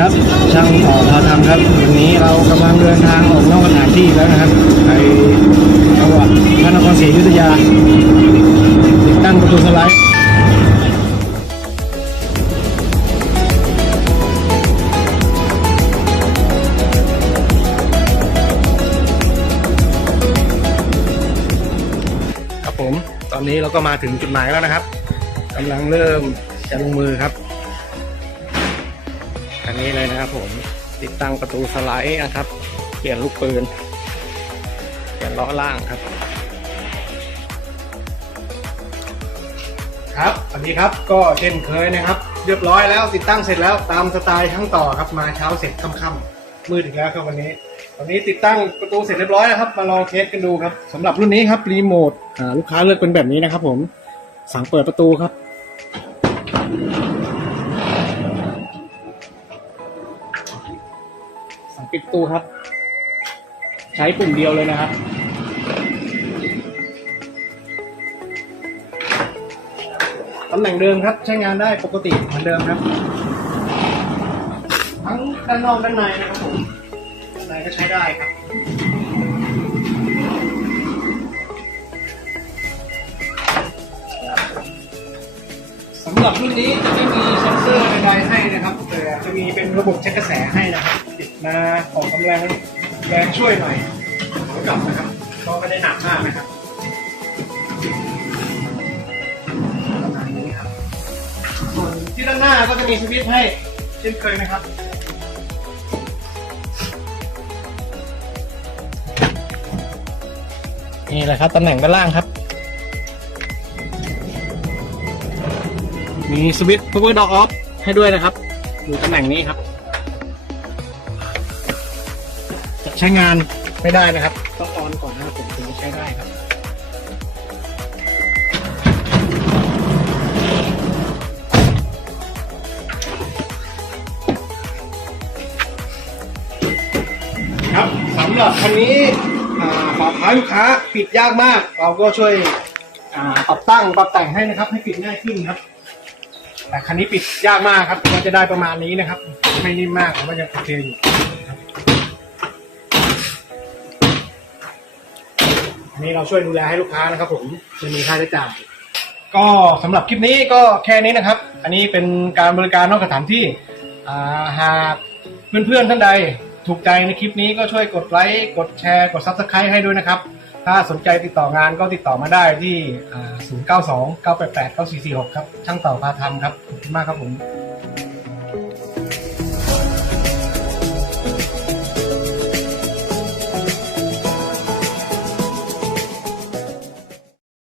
ครับช่างต่อพาทำครับ วันนี้เรากำลังเดินทางออกนอกสถานที่แล้วนะครับไปจังหวัดพระนครศรีอยุธยาติดตั้งประตูสไลด์ครับผม ตอนนี้เราก็มาถึงจุดหมายแล้วนะครับกำลังเริ่มจะลงมือครับันนี้เลยนะครับผมติดตั้งประตูสไลด์นะครับ เปลี่ยนลูกปืน เปลี่ยนล้อล่างครับ ครับสวัสดีครับก็เช่นเคยนะครับ เรียบร้อยแล้วติดตั้งเสร็จแล้วตามสไตล์ทั้งต่อครับมาเช้าเสร็จค่ำๆมืดอีกแล้วครับวันนี้วันนี้ติดตั้งประตูเสร็จเรียบร้อยแล้วครับ มาลองเทสกันดูครับสำหรับรุ่นนี้ครับรีโมทลูกค้าเลือกเป็นแบบนี้นะครับผมสั่งเปิดประตูครับ ปิดตูครับ ใช้ปุ่มเดียวเลยนะครับ ตำแหน่งเดิมครับ ใช้งานได้ปกติเหมือนเดิมครับ ทั้งด้านนอกด้านในนะครับผมด้านในก็ใช้ได้ครับสำหรับรุ่นนี้จะไม่มีเซ็นเซอร์ใดๆให้นะครับแต่จะมีเป็นระบบเช็คกระแสให้นะครับ มาออกกำลังแรงช่วยหน่อยหัวกลับนะครับก็ไม่ได้หนักมากนะครับประมาณนี้ครับส่วนที่ด้านหน้าก็จะมีสวิตช์ให้เช่นเคยนะครับนี่แหละครับตำแหน่งด้านล่างครับ มีสวิตช์ power door off ให้ด้วยนะครับอยู่ตำแหน่งนี้ครับ ใช้งานไม่ได้นะครับ ต้องออนก่อนนะครับผมถึงจะใช้ได้ครับ ครับสำหรับคันนี้อ่าฝาท้ายลูกค้าปิดยากมาก เราก็ช่วยปรับตั้งปรับแต่งให้นะครับ ให้ปิดง่ายขึ้นครับแต่คันนี้ปิดยากมากครับก็จะได้ประมาณนี้นะครับ ไม่นิ่มมากผมว่ายังโอเคอยู่ นนี้เราช่วยดูแลให้ลูกค้านะครับผมไม่มีค่าใช้จ่าย ก็สำหรับคลิปนี้ก็แค่นี้นะครับ อันนี้เป็นการบริการนอกสถานที่อ่าหากเพื่อนๆท่านใดถูกใจในคลิปนี้ก็ช่วยกดไลค์กดแชร์ กด Subscribe ให้ด้วยนะครับ ถ้าสนใจติดต่องานก็ติดต่อมาได้ที่อ่า092 988 9446 ครับ ช่างต่อพาทำครับ ขอบคุณมากครับผม